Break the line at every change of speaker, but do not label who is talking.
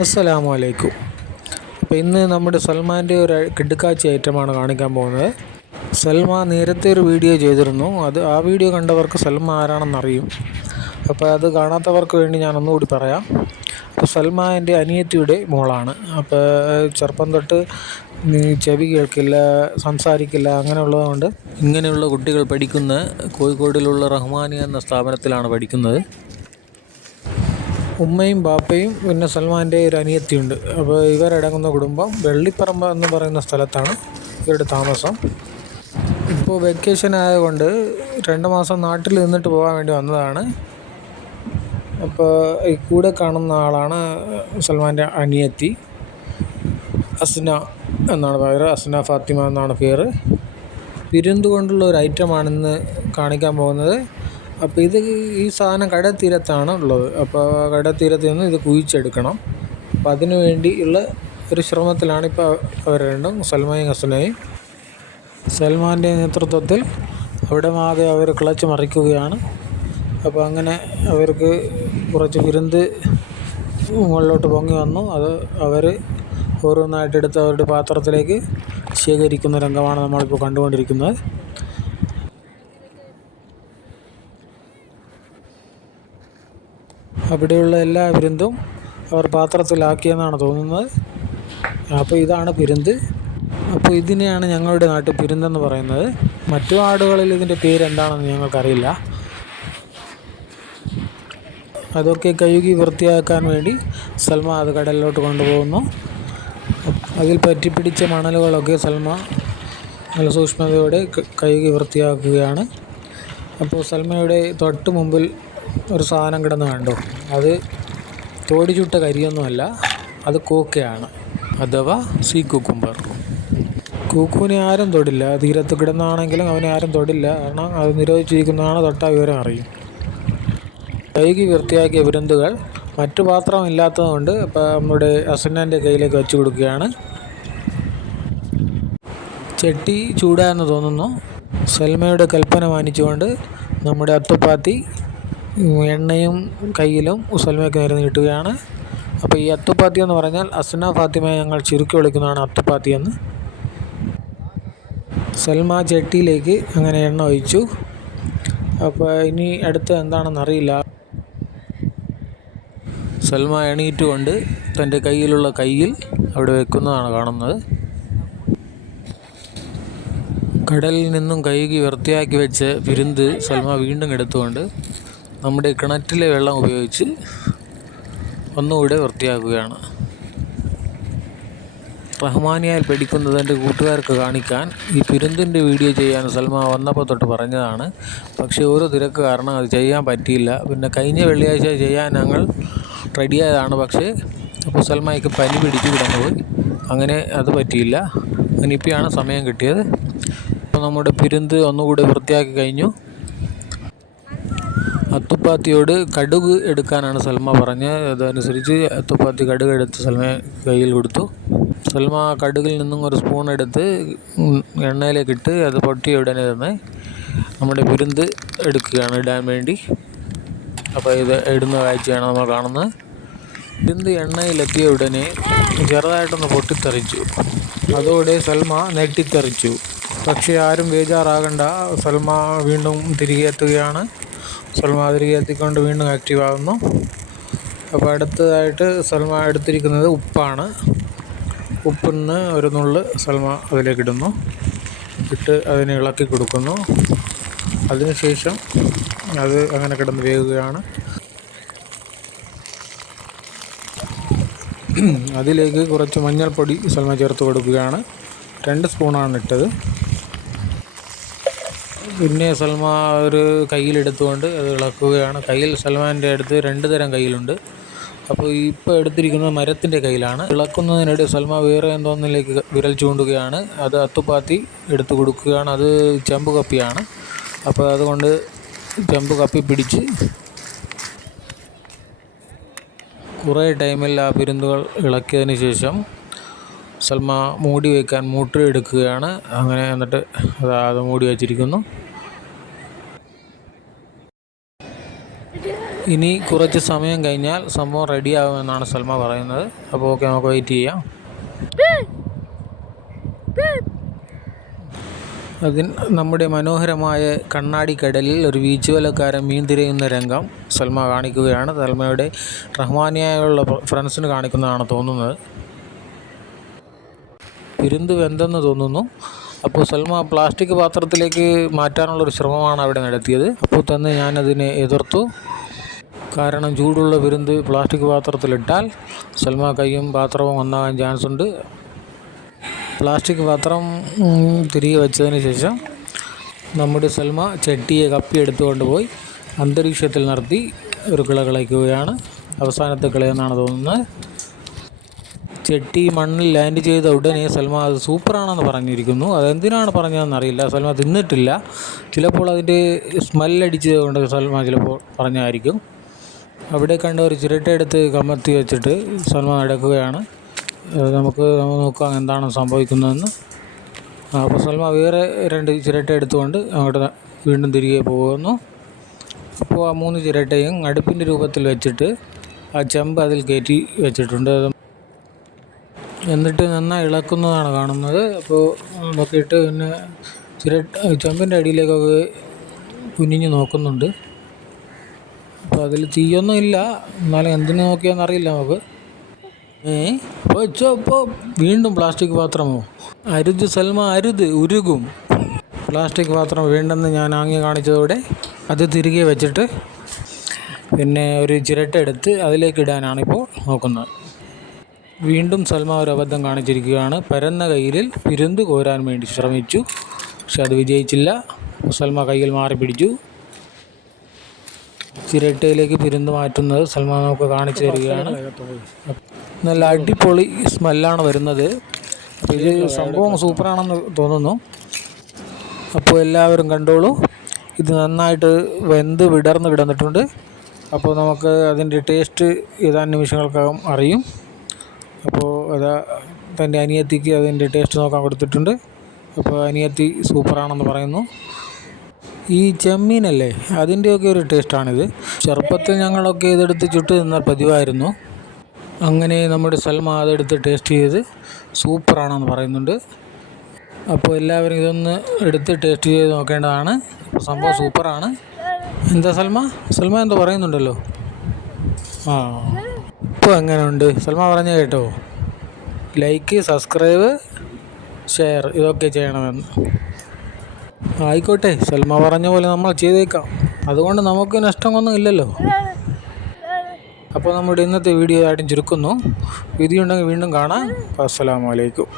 അസ്സലാമു അലൈക്കും അപ്പോൾ ഇന്ന് നമ്മുടെ സൽമാന്റെ ഒരു കിടുക്കാച്ചി ഐറ്റമാണ് കാണിക്കാൻ പോകുന്നത്. സൽമാൻ നേരത്തെ ഒരു വീഡിയോ ചെയ്തിരുന്നു. അത് ആ വീഡിയോ കണ്ടവർക്ക് സൽമാൻ ആരാണെന്നറിയും അപ്പോൾ അത് കാണാത്തവർക്ക് വേണ്ടി ഞാൻ ഒന്നുകൂടി പറയാം. അപ്പോൾ സൽമാന്റെ അനിയത്തിയുടെ മോളാണ്. അപ്പോൾ ചെറുപ്പം തൊട്ട് ചെവി കേൾക്കില്ല സംസാരിക്കില്ല അങ്ങനെയുള്ളതുകൊണ്ട് ഇങ്ങനെയുള്ള കുട്ടികൾ പഠിക്കുന്ന കോഴിക്കോടിലുള്ള റഹ്മാനി എന്ന സ്ഥാപനത്തിലാണ് പഠിക്കുന്നത്. ഉമ്മയും ബാപ്പയും പിന്നെ സൽമാന്റെ ഒരു അനിയത്തിയുണ്ട്. അപ്പോൾ ഇവരടങ്ങുന്ന കുടുംബം വെള്ളിപ്പറമ്പ് എന്ന് പറയുന്ന സ്ഥലത്താണ് ഇവരുടെ താമസം. ഇപ്പോൾ വെക്കേഷൻ ആയതുകൊണ്ട് രണ്ട് മാസം നാട്ടിൽ നിന്നിട്ട് പോകാൻ വേണ്ടി വന്നതാണ്. അപ്പോൾ ഈ കൂടെ കാണുന്ന ആളാണ് സൽമാന്റെ അനിയത്തി. അസ്ന എന്നാണ് പേര്. അസ്ന ഫാത്തിമ എന്നാണ് പേര്. വിരുന്ന് കൊണ്ടുള്ള ഒരു ഐറ്റമാണിന്ന് കാണിക്കാൻ പോകുന്നത്. അപ്പോൾ ഇത് ഈ സാധനം കടൽത്തീരത്താണ് ഉള്ളത്. അപ്പോൾ കടൽത്തീരത്ത് നിന്ന് ഇത് കുഴിച്ചെടുക്കണം. അപ്പോൾ അതിനു വേണ്ടിയുള്ള ഒരു ശ്രമത്തിലാണ് ഇപ്പോൾ അവർ രണ്ടും സൽമാനും ഹസനയും. സൽമാന്റെ നേതൃത്വത്തിൽ അവിടെ മാതെ അവർ ക്ലച്ച് മറിക്കുകയാണ്. അപ്പോൾ അങ്ങനെ അവർക്ക് കുറച്ച് വിരുന്ന് മുകളിലോട്ട് പൊങ്ങി വന്നു. അത് അവർ ഓരോന്നായിട്ട് എടുത്ത് അവരുടെ പാത്രത്തിലേക്ക് ശേഖരിക്കുന്ന രംഗമാണ് നമ്മളിപ്പോൾ കണ്ടുകൊണ്ടിരിക്കുന്നത്. അവിടെയുള്ള എല്ലാ വിരുന്നും അവർ പാത്രത്തിലാക്കിയെന്നാണ് തോന്നുന്നത്. അപ്പോൾ ഇതാണ് പിരുന്ത് അപ്പോൾ ഇതിനെയാണ് ഞങ്ങളുടെ നാട്ടിൽ പിരുന്തെന്ന് പറയുന്നത്. മറ്റു ആടുകളിൽ ഇതിന്റെ പേരെന്താണെന്ന് ഞങ്ങൾക്കറിയില്ല. അതൊക്കെ കഴുകി വൃത്തിയാക്കാൻ വേണ്ടി സൽമ അത് കടലിലോട്ട് കൊണ്ടുപോകുന്നു. അതിൽ പറ്റിപ്പിടിച്ച മണലുകളൊക്കെ സൽമ നല്ല സൂക്ഷ്മതയോടെ കഴുകി വൃത്തിയാക്കുകയാണ്. അപ്പോൾ സൽമയുടെ തൊട്ട് മുമ്പിൽ ഒരു സാധനം കിടന്ന് കണ്ടോ? അത് തോടി ചുട്ട കരിയൊന്നുമല്ല അത് കൂക്കയാണ്. അഥവാ സീ കുക്കുംബർ. കൂക്കുവിനെ ആരും തൊടില്ല. തീരത്ത് കിടന്നാണെങ്കിലും അവനെ ആരും തൊടില്ല. കാരണം അത് നിരോധിച്ചിരിക്കുന്നതാണ് തൊട്ടാ വിവരം അറിയും. കൈകി വൃത്തിയാക്കിയ വിരുന്നുകൾ മറ്റു പാത്രം ഇല്ലാത്തതുകൊണ്ട് ഇപ്പോൾ നമ്മുടെ അസന്നന്റെ കയ്യിലേക്ക് വെച്ച് കൊടുക്കുകയാണ്. ചട്ടി ചൂടായെന്ന് തോന്നുന്നു. സൽമയുടെ കൽപ്പന മാനിച്ചുകൊണ്ട് നമ്മുടെ അത്തുപ്പാത്തി എണ്ണയും കയ്യിലും സൽമയ്ക്ക് നേരെ നീട്ടുകയാണ് അപ്പോൾ ഈ അത്തുപ്പാത്തി എന്ന് പറഞ്ഞാൽ അസ്ന ഫാത്തിമയെ ഞങ്ങൾ ചുരുക്കി വിളിക്കുന്നതാണ് അത്തുപ്പാത്തി എന്ന്. സൽമ ചട്ടിയിലേക്ക് അങ്ങനെ എണ്ണ ഒഴിച്ചു. അപ്പോൾ ഇനി അടുത്ത് എന്താണെന്ന് അറിയില്ല. സൽമ എണീറ്റുകൊണ്ട് തന്റെ കയ്യിലുള്ള കയ്യിൽ അവിടെ വെക്കുന്നതാണ് കാണുന്നത്. കടലിൽ നിന്നും കഴുകി വൃത്തിയാക്കി വെച്ച് വിരുന്ന് സൽമ വീണ്ടും എടുത്തുകൊണ്ട് നമ്മുടെ കിണറ്റിലെ വെള്ളം ഉപയോഗിച്ച് ഒന്നുകൂടെ വൃത്തിയാക്കുകയാണ്. റഹ്മാനിയാൽ പഠിക്കുന്നത് എന്റെ കൂട്ടുകാർക്ക് കാണിക്കാൻ ഈ പിരുന്തിന്റെ വീഡിയോ ചെയ്യാൻ സൽമ വന്നപ്പോൾ തൊട്ട് പറഞ്ഞതാണ്. പക്ഷേ ഓരോ തിരക്ക് കാരണം അത് ചെയ്യാൻ പറ്റിയില്ല. പിന്നെ കഴിഞ്ഞ വെള്ളിയാഴ്ച ചെയ്യാൻ ഞങ്ങൾ റെഡിയായതാണ്. പക്ഷേ അപ്പോൾ സൽമയ്ക്ക് പനി പിടിച്ച് കിടന്നുപോയി. അങ്ങനെ അത് പറ്റിയില്ല. ഇനിയിപ്പോഴാണ് സമയം കിട്ടിയത്. അപ്പോൾ നമ്മുടെ പിരുന്ത് ഒന്നുകൂടി വൃത്തിയാക്കി കഴിഞ്ഞു. അത്തുപ്പാത്തിയോട് കടുക് എടുക്കാനാണ് സൽമ പറഞ്ഞത്. അതനുസരിച്ച് അത്തുപ്പാത്തി കടുക് എടുത്ത് സൽമ കയ്യിൽ കൊടുത്തു. സൽമ ആ കടുകിൽ നിന്നും ഒരു സ്പൂൺ എടുത്ത് എണ്ണയിലേക്ക് ഇട്ട് അത് പൊട്ടി ഉടനെ തന്നെ നമ്മുടെ വിരുന്ന് എടുക്കുകയാണ് ഇടാൻ വേണ്ടി. അപ്പോൾ ഇത് ഇടുന്ന കാഴ്ചയാണ് നമ്മൾ കാണുന്നത്. വിരുന്ന് എണ്ണയിലെത്തിയ ഉടനെ ചെറുതായിട്ടൊന്ന് പൊട്ടിത്തെറിച്ചു. അതോടെ സൽമ നെട്ടിത്തെറിച്ചു. പക്ഷേ ആരും ബേജാറാകണ്ട. സൽമ വീണ്ടും തിരികെ എത്തുകയാണ്. സൽമ തിരികെ എത്തിക്കൊണ്ട് വീണ്ടും ആക്റ്റീവ് ആകുന്നു അപ്പോൾ അടുത്തതായിട്ട് സൽമ എടുത്തിരിക്കുന്നത് ഉപ്പാണ്. ഉപ്പിൽ നിന്ന് ഒരു നുള്ള് സൽമ അതിലേക്ക് ഇടുന്നു ഇട്ട് അതിനെ ഇളക്കി കൊടുക്കുന്നു. അതിനുശേഷം അത് അങ്ങനെ കിടന്ന് വേകുകയാണ്. അതിലേക്ക് കുറച്ച് മഞ്ഞൾപ്പൊടി സൽമ ചേർത്ത് കൊടുക്കുകയാണ്. രണ്ട് സ്പൂണാണ് ഇട്ടത്. പിന്നെ സൽമാ ഒരു കയ്യിലെടുത്തുകൊണ്ട് അത് ഇളക്കുകയാണ്. കയ്യിൽ സൽമാന്റെ അടുത്ത് രണ്ട് തരം കയ്യിലുണ്ട്. അപ്പോൾ ഇപ്പോൾ എടുത്തിരിക്കുന്നത് മരത്തിന്റെ കയ്യിലാണ്. ഇളക്കുന്നതിനിടെ സൽമ വേറെ എന്തോന്നിലേക്ക് വിരൽ ചൂണ്ടുകയാണ്. അത് അത്തുപ്പാത്തി എടുത്തു കൊടുക്കുകയാണ്. അത് ചെമ്പ് കപ്പിയാണ്. അപ്പോൾ അതുകൊണ്ട് ചെമ്പ് കപ്പി പിടിച്ച് കുറേ ടൈമിൽ ആ പിരുന്തുകൾ ഇളക്കിയതിന് ശേഷം സൽമ മൂടി വയ്ക്കാൻ മൂട്ട് എടുക്കുകയാണ്. അങ്ങനെ എന്നിട്ട് അത് മൂടി വച്ചിരിക്കുന്നു. ഇനി കുറച്ച് സമയം കഴിഞ്ഞാൽ സംഭവം റെഡിയാകുമെന്നാണ് സൽമ പറയുന്നത്. അപ്പോൾ ഓക്കെ നമുക്ക് വെയിറ്റ് ചെയ്യാം. അതിൻ നമ്മുടെ മനോഹരമായ കണ്ണാടി കടലിൽ ഒരു വീച്ചുവലക്കാരൻ മീൻ തിരയുന്ന രംഗം സൽമ കാണിക്കുകയാണ്. സൽമയുടെ റഹ്മാനിയായുള്ള ഫ്രണ്ട്സിന് കാണിക്കുന്നതാണ് തോന്നുന്നത്. വിരുന്ന് വെന്തെന്ന് തോന്നുന്നു. അപ്പോൾ സൽമ പ്ലാസ്റ്റിക് പാത്രത്തിലേക്ക് മാറ്റാനുള്ളൊരു ശ്രമമാണ് അവിടെ നടത്തിയത്. അപ്പോൾ തന്നെ ഞാനതിനെ എതിർത്തു. കാരണം ചൂടുള്ള വിരുന്ന് പ്ലാസ്റ്റിക് പാത്രത്തിലിട്ടാൽ സൽമ കൈയും പാത്രവും ഒന്നാകാൻ ചാൻസ് ഉണ്ട്. പ്ലാസ്റ്റിക് പാത്രം തിരികെ വെച്ചതിന് ശേഷം നമ്മുടെ സൽമ ചട്ടിയെ കപ്പി എടുത്തുകൊണ്ട് പോയി അന്തരീക്ഷത്തിൽ നിർത്തി ഒരു കിള കിളയ്ക്കുകയാണ്. അവസാനത്തെ കിളയെന്നാണ് തോന്നുന്നത്. ചെട്ടി മണ്ണിൽ ലാൻഡ് ചെയ്ത ഉടനെ സൽമ അത് സൂപ്പറാണെന്ന് പറഞ്ഞിരിക്കുന്നു. അതെന്തിനാണ് പറഞ്ഞതെന്ന് അറിയില്ല സൽമ തിന്നിട്ടില്ല. ചിലപ്പോൾ അതിന്റെ സ്മെല്ലടിച്ചത് കൊണ്ട് സൽമ ചിലപ്പോൾ പറഞ്ഞായിരിക്കും. അവിടെ കണ്ട ഒരു ചിരട്ടയെടുത്ത് കമത്തി വെച്ചിട്ട് സൽമ നടക്കുകയാണ്. നമുക്ക് നമുക്ക് നോക്കാം എന്താണ് സംഭവിക്കുന്നതെന്ന്. അപ്പോൾ സൽമ വേറെ രണ്ട് ചിരട്ട എടുത്തുകൊണ്ട് അങ്ങോട്ട് വീണ്ടും തിരികെ പോകുന്നു. അപ്പോൾ ആ മൂന്ന് ചിരട്ടയും അടുപ്പിന്റെ രൂപത്തിൽ വെച്ചിട്ട് ആ ചെമ്പ് അതിൽ കയറ്റി വെച്ചിട്ടുണ്ട്. അത് എന്നിട്ട് നന്നായി ഇളക്കുന്നതാണ് കാണുന്നത്. അപ്പോൾ നോക്കിയിട്ട് പിന്നെ ചില ചെമ്പിന്റെ അടിയിലേക്കൊക്കെ കുനിഞ്ഞ് നോക്കുന്നുണ്ട്. അപ്പോൾ അതിൽ തീയൊന്നും ഇല്ല. എന്നാലും എന്തിനു നോക്കിയാന്ന് അറിയില്ല നമുക്ക്. ഏ വെച്ചോ ഇപ്പോൾ വീണ്ടും പ്ലാസ്റ്റിക് പാത്രമോ? അരുത് സൽമ അരുത് ഉരുകും. പ്ലാസ്റ്റിക് പാത്രം വേണ്ടെന്ന് ഞാൻ ആംഗ്യം കാണിച്ചതോടെ അത് തിരികെ വെച്ചിട്ട് പിന്നെ ഒരു ചിരട്ട എടുത്ത് അതിലേക്ക് നോക്കുന്നത്. വീണ്ടും സൽമ ഒരു അബദ്ധം കാണിച്ചിരിക്കുകയാണ്. പരന്ന കയ്യിലിൽ പിരുന്ത് കോരാൻ വേണ്ടി ശ്രമിച്ചു. പക്ഷെ അത് വിജയിച്ചില്ല. സൽമ കയ്യിൽ മാറി പിടിച്ചു. ചിരട്ടയിലേക്ക് പിരുന്ത് മാറ്റുന്നത് സൽമാൻ നമുക്ക് കാണിച്ചു തരികയാണ്. നല്ല അടിപൊളി സ്മെല്ലാണ് വരുന്നത്. അപ്പോൾ ഇത് സംഭവം സൂപ്പറാണെന്ന് തോന്നുന്നു. അപ്പോൾ എല്ലാവരും കണ്ടോളൂ. ഇത് നന്നായിട്ട് വെന്ത് വിടർന്ന് കിടന്നിട്ടുണ്ട്. അപ്പോൾ നമുക്ക് അതിന്റെ ടേസ്റ്റ് ഏതാനും നിമിഷങ്ങൾക്കകം അറിയും. അപ്പോൾ അതാ തന്റെ അനിയത്തിക്ക് അതിന്റെ ടേസ്റ്റ് നോക്കാൻ കൊടുത്തിട്ടുണ്ട്. അപ്പോൾ അനിയത്തി സൂപ്പറാണെന്ന് പറയുന്നു. ഈ ചെമ്മീനല്ലേ? അതിന്റെയൊക്കെ ഒരു ടേസ്റ്റാണിത്. ചെറുപ്പത്തിൽ ഞങ്ങളൊക്കെ ഇതെടുത്ത് ചുട്ട് നിന്ന പതിവായിരുന്നു. അങ്ങനെ നമ്മുടെ സൽമ അതെടുത്ത് ടേസ്റ്റ് ചെയ്ത് സൂപ്പറാണെന്ന് പറയുന്നുണ്ട്. അപ്പോൾ എല്ലാവരും ഇതൊന്ന് എടുത്ത് ടേസ്റ്റ് ചെയ്ത് നോക്കേണ്ടതാണ്. സംഭവം സൂപ്പറാണ്. എന്താ സൽമ? സൽമ എന്തോ പറയുന്നുണ്ടല്ലോ. ആ. ഇപ്പോൾ എങ്ങനെയുണ്ട് സൽമ പറഞ്ഞു കേട്ടോ. ലൈക്ക് സബ്സ്ക്രൈബ് ഷെയർ ഇതൊക്കെ ചെയ്യണമെന്ന്. ആയിക്കോട്ടെ സൽമ പറഞ്ഞ പോലെ നമ്മൾ ചെയ്തേക്കാം. അതുകൊണ്ട് നമുക്ക് നഷ്ടമൊന്നും ഇല്ലല്ലോ. അപ്പോൾ നമ്മുടെ ഇന്നത്തെ വീഡിയോ ആയിട്ടും ചുരുക്കുന്നു. വിധിയുണ്ടെങ്കിൽ വീണ്ടും കാണാം. അസ്സലാമലൈക്കും